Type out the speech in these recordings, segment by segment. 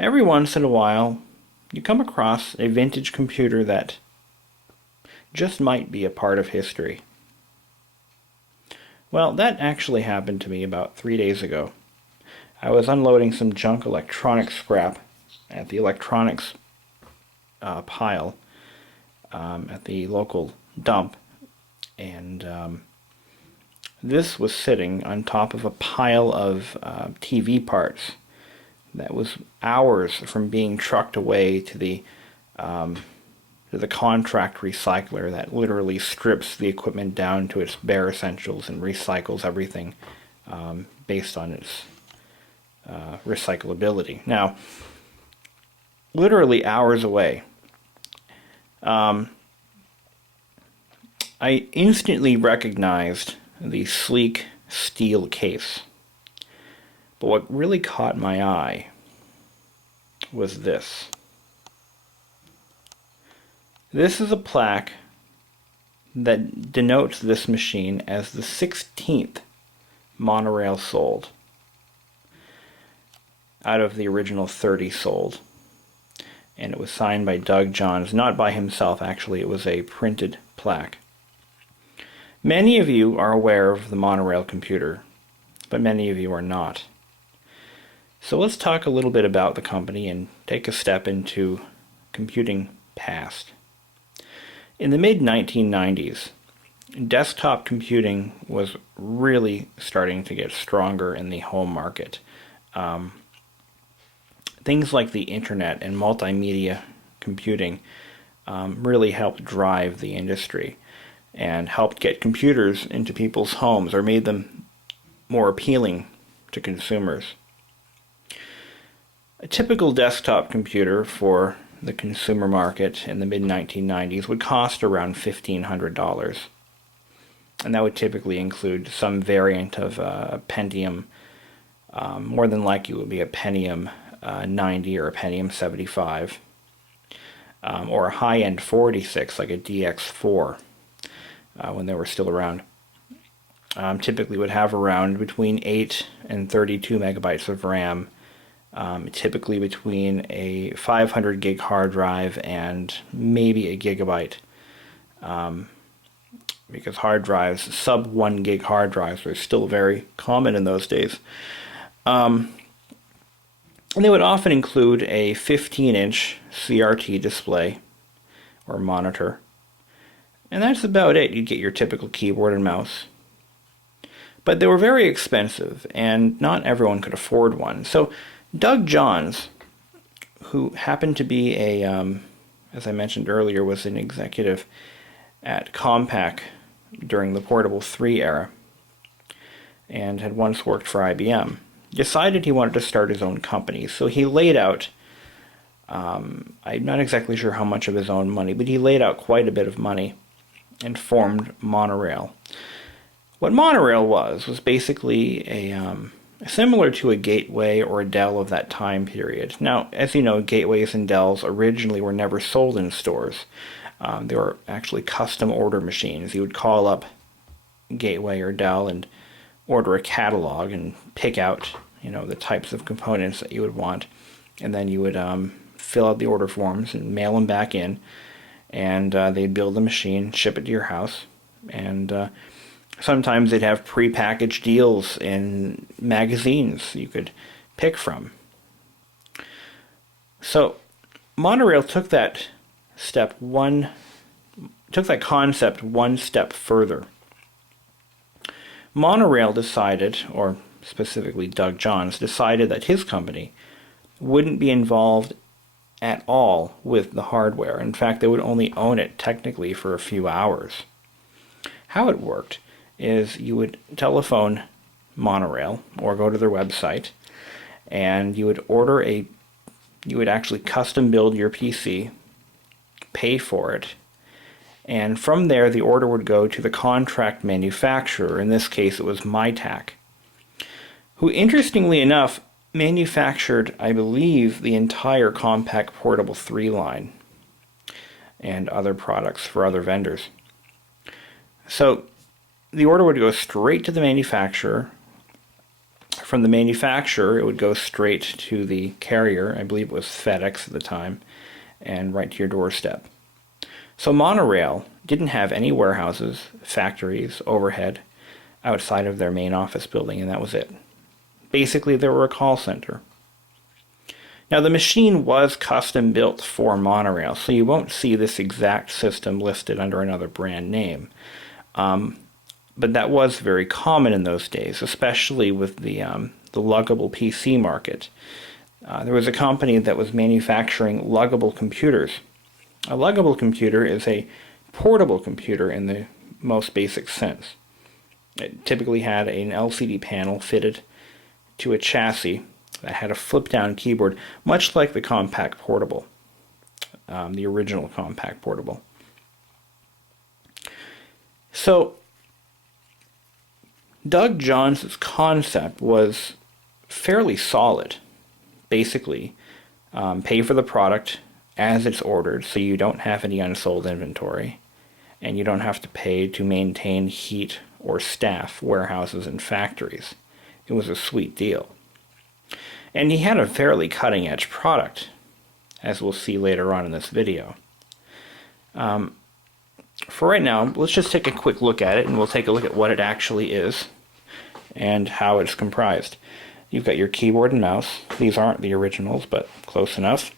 Every once in a while, you come across a vintage computer that just might be a part of history. Well, that actually happened to me about 3 days ago. I was unloading some junk electronics scrap at the electronics pile at the local dump, and this was sitting on top of a pile of TV parts that was hours from being trucked away to the contract recycler that literally strips the equipment down to its bare essentials and recycles everything based on its recyclability. Now, literally hours away, I instantly recognized the sleek steel case. But what really caught my eye was this. This is a plaque that denotes this machine as the 16th monorail sold out of the original 30 sold. And it was signed by Doug Johns, not by himself actually, it was a printed plaque. Many of you are aware of the Monorail computer, but many of you are not. So let's talk a little bit about the company and take a step into computing past. In the mid-1990s, desktop computing was really starting to get stronger in the home market. Things like the internet and multimedia computing really helped drive the industry and helped get computers into people's homes or made them more appealing to consumers. A typical desktop computer for the consumer market in the mid-1990s would cost around $1,500. And that would typically include some variant of a Pentium. More than likely it would be a Pentium 90 or a Pentium 75. Or a high-end 46 like a DX4 when they were still around. Typically would have around between 8 and 32 megabytes of RAM. Typically between a 500 gig hard drive and maybe a gigabyte, because hard drives, sub 1 gig hard drives, were still very common in those days. And they would often include a 15-inch CRT display or monitor, and that's about it. You'd get your typical keyboard and mouse. But they were very expensive, and not everyone could afford one. So Doug Johns, who happened to be as I mentioned earlier, was an executive at Compaq during the Portable 3 era, and had once worked for IBM, decided he wanted to start his own company. So he laid out, I'm not exactly sure how much of his own money, but he laid out quite a bit of money and formed Monorail. What Monorail was basically similar to a Gateway or a Dell of that time period. Now, as you know, Gateways and Dells originally were never sold in stores. They were actually custom order machines. You would call up Gateway or Dell and order a catalog and pick out, the types of components that you would want, and then you would fill out the order forms and mail them back in, and they'd build the machine, ship it to your house, and sometimes they'd have pre-packaged deals in magazines you could pick from. So Monorail took that concept one step further. Monorail decided, or specifically Doug Johns, decided that his company wouldn't be involved at all with the hardware. In fact, they would only own it technically for a few hours. How it worked is you would telephone Monorail or go to their website, and you would actually custom build your PC, pay for it, and from there the order would go to the contract manufacturer. In this case it was MyTac, who interestingly enough manufactured, I believe, the entire Compaq Portable 3 line and other products for other vendors. So the order would go straight to the manufacturer. From the manufacturer, it would go straight to the carrier, I believe it was FedEx at the time, and right to your doorstep. So Monorail didn't have any warehouses, factories, overhead outside of their main office building, and that was it. Basically, they were a call center. Now, the machine was custom built for Monorail, so you won't see this exact system listed under another brand name. But that was very common in those days, especially with the luggable PC market. There was a company that was manufacturing luggable computers. A luggable computer is a portable computer in the most basic sense. It typically had an LCD panel fitted to a chassis that had a flip-down keyboard, much like the Compact Portable, the original Compact Portable. So, Doug Johns' concept was fairly solid. Basically, pay for the product as it's ordered, so you don't have any unsold inventory, and you don't have to pay to maintain heat or staff warehouses and factories. It was a sweet deal. And he had a fairly cutting-edge product, as we'll see later on in this video. For right now, let's just take a quick look at it, and we'll take a look at what it actually is and how it's comprised. You've got your keyboard and mouse. These aren't the originals, but close enough.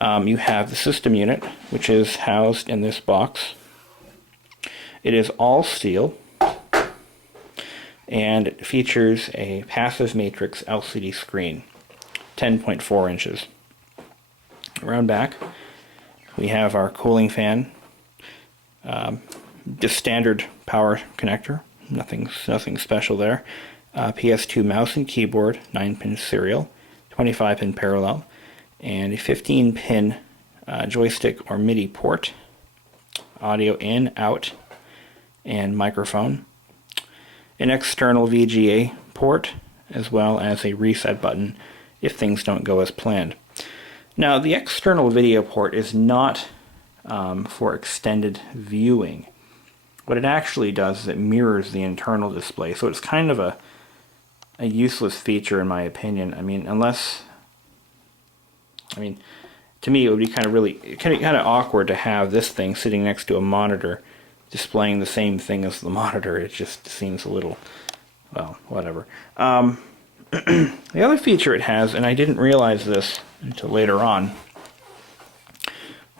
You have the system unit, which is housed in this box. It is all steel, and it features a passive matrix LCD screen, 10.4 inches. Around back, we have our cooling fan, just standard power connector, nothing special there. PS2 mouse and keyboard, 9-pin serial, 25-pin parallel, and a 15-pin joystick or MIDI port, audio in, out, and microphone, an external VGA port, as well as a reset button if things don't go as planned. Now, the external video port is not for extended viewing. What it actually does is it mirrors the internal display, so it's kind of a useless feature in my opinion. To me it would be kind of awkward to have this thing sitting next to a monitor displaying the same thing as the monitor. It just seems a little, well, whatever. The other feature it has, and I didn't realize this until later on,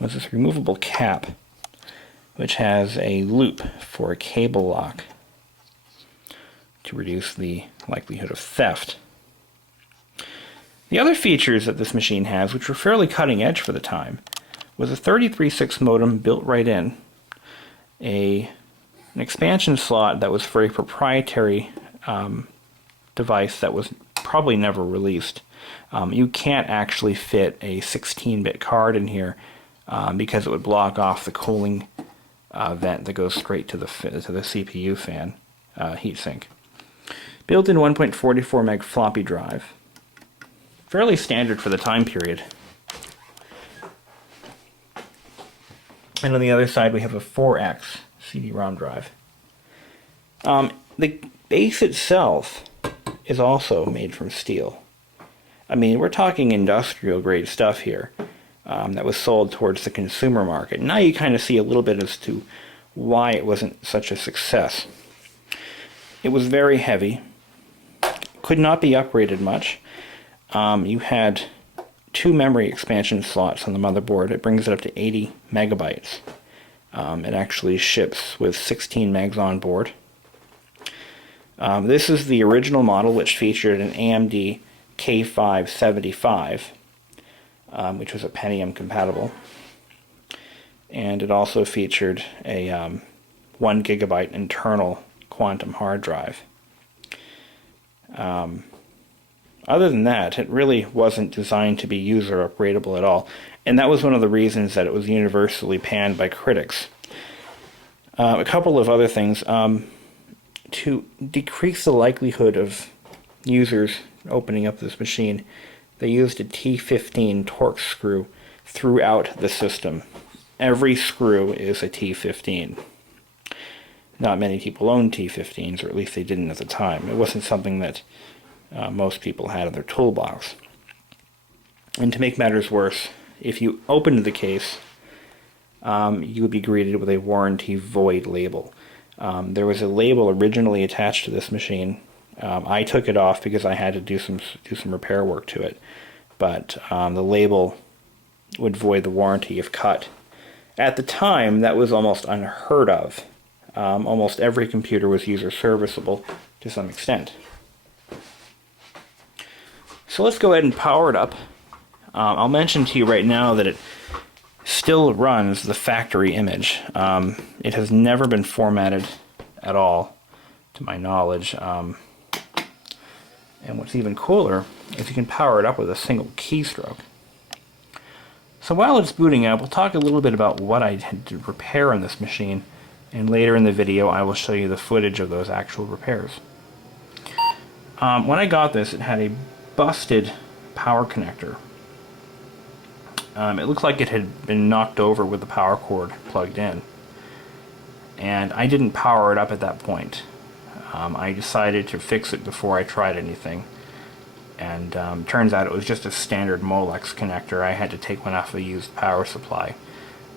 was this removable cap, which has a loop for a cable lock to reduce the likelihood of theft. The other features that this machine has, which were fairly cutting edge for the time, was a 33.6 modem built right in, an expansion slot that was for a proprietary device that was probably never released. You can't actually fit a 16-bit card in here because it would block off the cooling vent that goes straight to the CPU fan heatsink. Built-in 1.44 meg floppy drive. Fairly standard for the time period. And on the other side we have a 4X CD-ROM drive. The base itself is also made from steel. We're talking industrial grade stuff here that was sold towards the consumer market. Now you kind of see a little bit as to why it wasn't such a success. It was very heavy, could not be upgraded much. You had 2 memory expansion slots on the motherboard. It brings it up to 80 megabytes. It actually ships with 16 megs on board. This is the original model, which featured an AMD K575, which was a Pentium compatible. And it also featured a 1 gigabyte internal quantum hard drive. Other than that, it really wasn't designed to be user upgradable at all, and that was one of the reasons that it was universally panned by critics. A couple of other things. To decrease the likelihood of users opening up this machine, they used a T15 Torx screw throughout the system. Every screw is a T15. Not many people own T15s, or at least they didn't at the time. It wasn't something that most people had in their toolbox. And to make matters worse, if you opened the case, you would be greeted with a warranty void label. There was a label originally attached to this machine. I took it off because I had to do some repair work to it, but the label would void the warranty if cut. At the time, that was almost unheard of. Almost every computer was user serviceable to some extent. So let's go ahead and power it up. I'll mention to you right now that it still runs the factory image. It has never been formatted at all, to my knowledge. And what's even cooler is you can power it up with a single keystroke. So while it's booting up, we'll talk a little bit about what I had to repair on this machine, and later in the video I will show you the footage of those actual repairs. When I got this, it had a busted power connector. It looked like it had been knocked over with the power cord plugged in. And I didn't power it up at that point. I decided to fix it before I tried anything. And turns out it was just a standard Molex connector. I had to take one off a used power supply.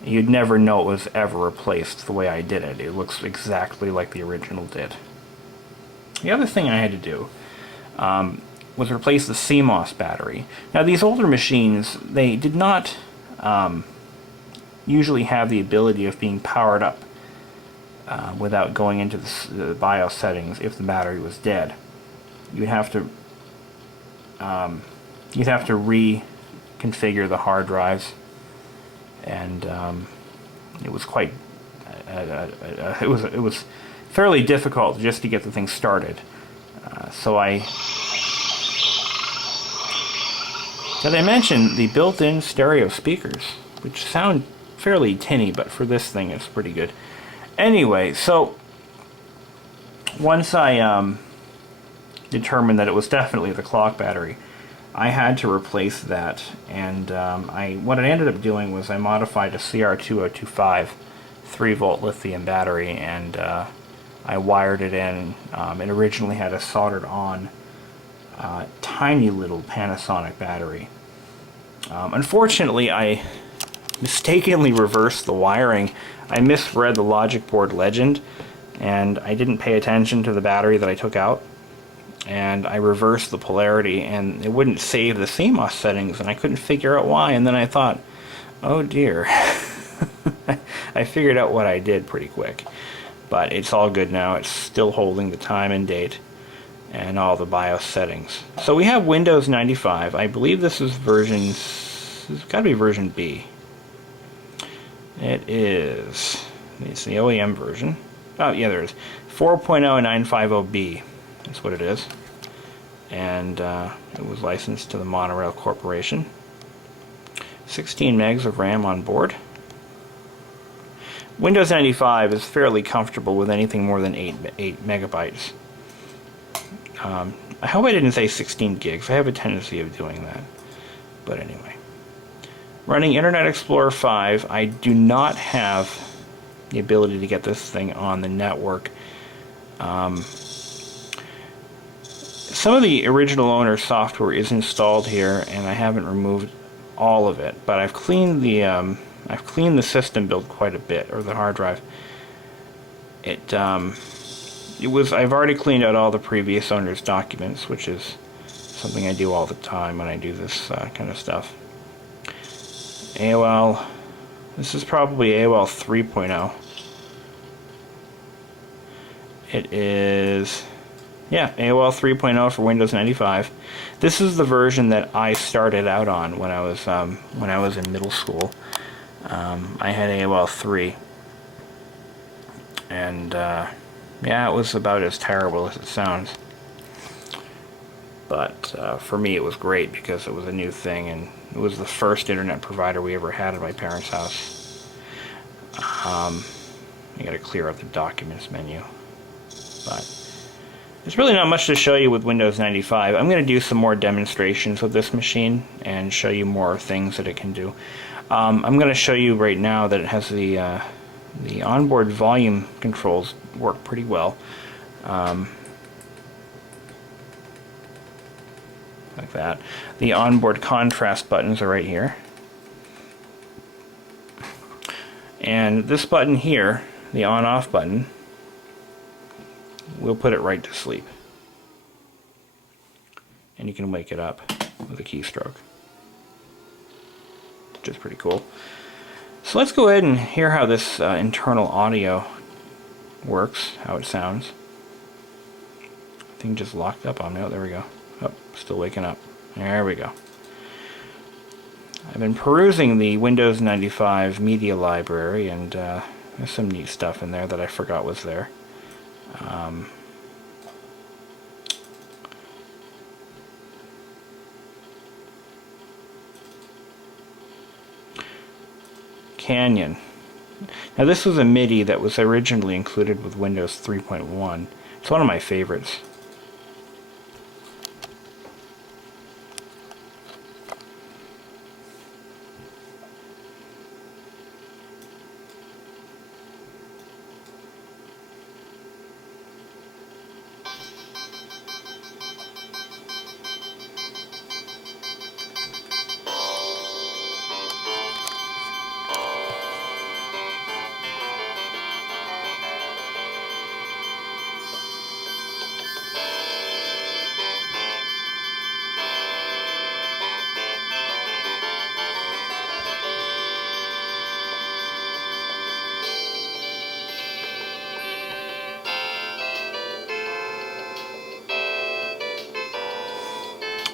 You'd never know it was ever replaced the way I did it. It looks exactly like the original did. The other thing I had to do was replace the CMOS battery. Now these older machines, they did not usually have the ability of being powered up without going into the BIOS settings if the battery was dead. You'd have to reconfigure the hard drives, and it was quite it was fairly difficult just to get the thing started. So as I mentioned, the built-in stereo speakers, which sound fairly tinny, but for this thing it's pretty good. Anyway, so once I determined that it was definitely the clock battery, I had to replace that, and what I ended up doing was I modified a CR2025 3-volt lithium battery, and I wired it in. It originally had a soldered on tiny little Panasonic battery. Unfortunately, I mistakenly reversed the wiring. I misread the logic board legend, and I didn't pay attention to the battery that I took out, and I reversed the polarity, and it wouldn't save the CMOS settings, and I couldn't figure out why. And then I thought, oh dear. I figured out what I did pretty quick, but it's all good now. It's still holding the time and date and all the BIOS settings. So we have Windows 95. I believe this is it's got to be version B. It is. It's the OEM version. Oh yeah, there it is. 4.0950B. That's what it is. And it was licensed to the Monorail Corporation. 16 megs of RAM on board. Windows 95 is fairly comfortable with anything more than 8 megabytes. I hope I didn't say 16 gigs. I have a tendency of doing that. But anyway. Running Internet Explorer 5, I do not have the ability to get this thing on the network. Some of the original owner software is installed here, and I haven't removed all of it. But I've cleaned the system build quite a bit, or the hard drive. I've already cleaned out all the previous owner's documents, which is something I do all the time when I do this kind of stuff. AOL, this is probably AOL 3.0. It is, yeah, AOL 3.0 for Windows 95. This is the version that I started out on when I was in middle school. I had AOL 3, and yeah, it was about as terrible as it sounds. But for me it was great because it was a new thing, and it was the first internet provider we ever had at my parents' house. You gotta clear out the documents menu. But there's really not much to show you with Windows 95. I'm going to do some more demonstrations with this machine and show you more things that it can do. I'm going to show you right now that it has the onboard volume controls work pretty well. like that. The onboard contrast buttons are right here. And this button here, the on-off button, we'll put it right to sleep. And you can wake it up with a keystroke, which is pretty cool. So let's go ahead and hear how this internal audio works, how it sounds. Thing just locked up on me. Oh, there we go. Oh, still waking up. There we go. I've been perusing the Windows 95 media library, and there's some neat stuff in there that I forgot was there. Canyon. Now this was a MIDI that was originally included with Windows 3.1. It's one of my favorites.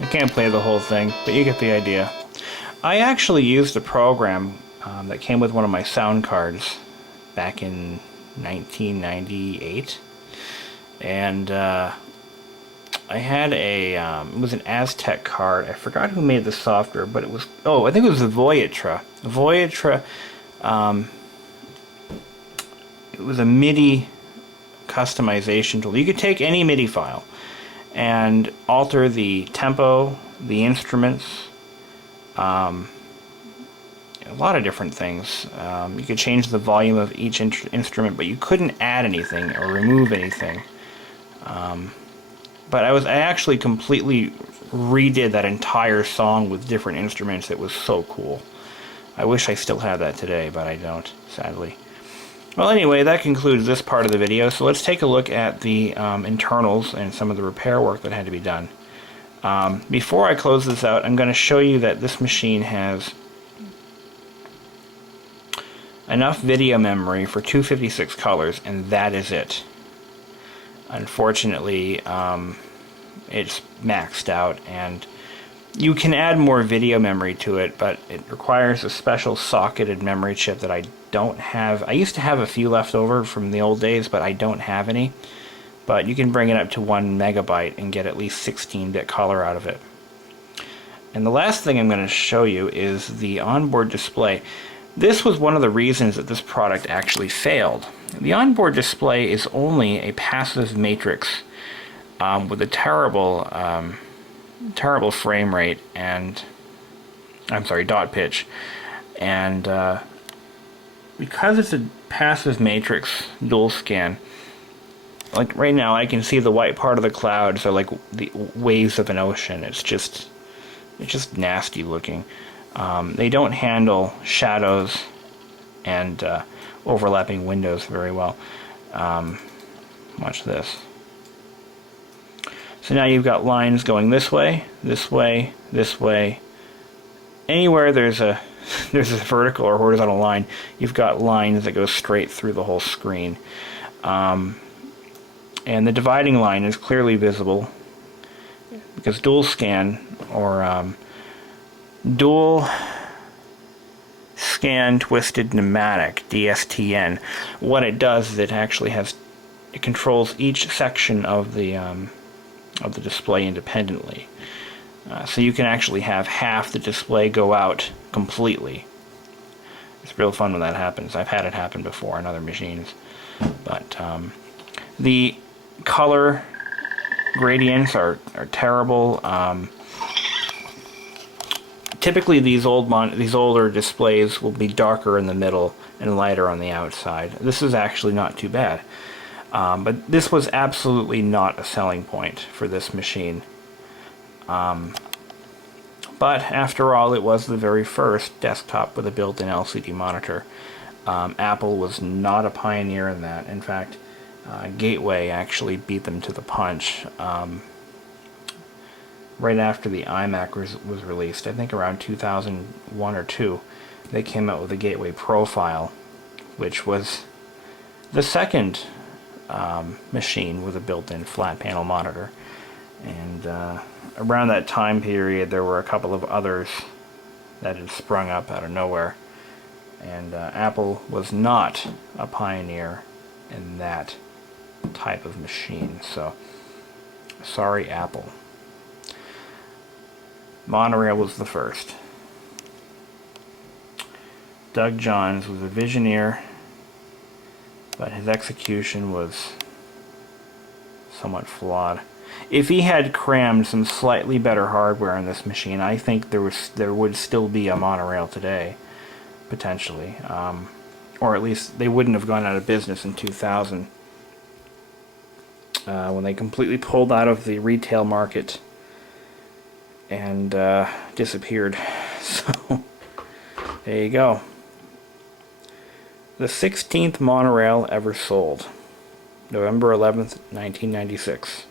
I can't play the whole thing, but you get the idea. I actually used a program that came with one of my sound cards back in 1998, and I had a it was an Aztec card. I forgot who made the software, but it was, oh, I think it was the Voyatra. It was a MIDI customization tool. You could take any MIDI file and alter the tempo, the instruments, a lot of different things. You could change the volume of each instrument, but you couldn't add anything or remove anything. But I actually completely redid that entire song with different instruments. It was so cool. I wish I still had that today, but I don't, sadly. Well, anyway, that concludes this part of the video, so let's take a look at the internals and some of the repair work that had to be done. Before I close this out, I'm going to show you that this machine has enough video memory for 256 colors, and that is it. Unfortunately, it's maxed out, and you can add more video memory to it, but it requires a special socketed memory chip that I don't have. I used to have a few left over from the old days, but I don't have any. But you can bring it up to 1 megabyte and get at least 16-bit color out of it. And the last thing I'm going to show you is the onboard display. This was one of the reasons that this product actually failed. The onboard display is only a passive matrix with a terrible frame rate and, I'm sorry, dot pitch, and because it's a passive matrix dual scan, like right now I can see the white part of the clouds are like the waves of an ocean. It's just nasty looking. They don't handle shadows and overlapping windows very well. Watch this. So now you've got lines going this way, this way, this way. Anywhere there's a vertical or horizontal line, you've got lines that go straight through the whole screen. And the dividing line is clearly visible because dual scan, or dual scan twisted pneumatic, DSTN, what it does is it controls each section of the display independently. So you can actually have half the display go out completely. It's real fun when that happens. I've had it happen before on other machines. But the color gradients are terrible. Typically these older displays will be darker in the middle and lighter on the outside. This is actually not too bad. But this was absolutely not a selling point for this machine. But after all, it was the very first desktop with a built-in LCD monitor. Apple was not a pioneer in that. In fact, Gateway actually beat them to the punch. Right after the iMac was released, I think around 2001 or 2, they came out with a Gateway Profile, which was the second machine with a built-in flat panel monitor. And around that time period, there were a couple of others that had sprung up out of nowhere. And Apple was not a pioneer in that type of machine. So, sorry, Apple. Monorail was the first. Doug Johns was a visionary, but his execution was somewhat flawed. If he had crammed some slightly better hardware in this machine, I think there would still be a Monorail today, potentially. Or at least they wouldn't have gone out of business in 2000 when they completely pulled out of the retail market and disappeared. So, there you go. The 16th monorail ever sold. November 11th, 1996.